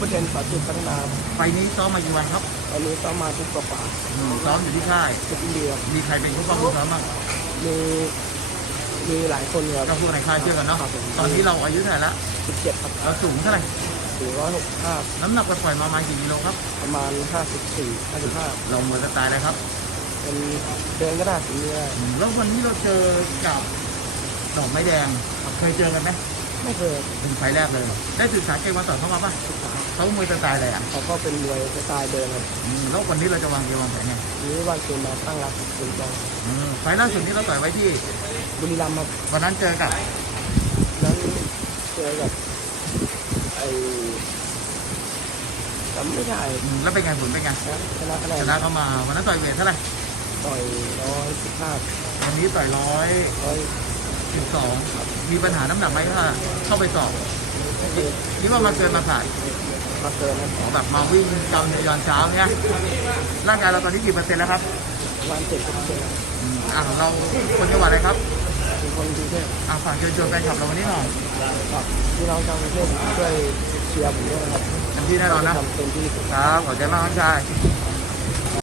ประเด็นปัจจุบันพัฒนาไฟล์นี้ซ้อมมากี่วันครับตอนนี้ก็มาทุกกว่าอืมซ้อมอยู่ที่ค่ายทุกอินเดียมีใครเป็นผู้ป้องกันซ้อมบ้างมีมีหลายคนครับก็พวกในค่ายเชื่อกันเนาะตอนนี้เราอายุเท่าไหร่ละสิบเจ็ดครับเราสูงเท่าไหร่สี่ร้อยหกห้าน้ำหนักปล่อยๆมาประมาณกี่กิโลครับประมาณห้าสิบสี่ห้าสิบห้าเราเหมือนสไตล์อะไรครับเป็นเดินก็ได้ถึงนี้ได้อืมแล้ววันนี้เราเจอกับดอกไม้แดง เคยเจอกันไหมไม่เคยเป็นไฟล์แรกเลย ได้ศึกษาเกมมาต่อยเข้ามาป่ะศึกษา เขามวยสไตล์อะไรอะเขาก็เป็นมวยสไตล์เดินครับอืมแล้ววันนี้เราจะวางเกมวางแผนไงนี้วันเกมมาตั้งรับเป็นกองอืมไฟล์ล่าสุดนี้เราต่อยไว้ที่บุรีรัมย์ครับวันนั้นเจอกับนั้นเจอกับไอ้จำไม่ได้อืมแล้วเป็นไงผลเป็นไงนะชนะคะแนชนนะเข้ามาวันนั้นต่อยเวทเท่าไหร่ต่อยร้อยสิบห้าวันนี้ต่อยร้อยร้อยสิบสองมีปัญหาน้ำหนักไหมถ้าเข้าไปสอบไม่เคยคิดว่ามาเกินมาขาด มาเกินนะอ๋อแบบมาวิ่งกำในยอนเช้าเนี่ยร่างกายเราตอนนี้กี่เปอร์เซ็นต์แล้วครับประมาณเจ็ดสิบเปอร์เซ็นต์อืมอะเราคนจังหวัดอะไรครับเป็นคนกรุงเทพอะฝากเชิญชวนแฟนคลับเราวันนี้หน่อยครับพี่น้องชาวกรุงเทพช่วยเชียร์ผมด้วยนะครับเต็มที่แน่นอนนะทำเต็มที่ครับขอบใจมากน้องชายค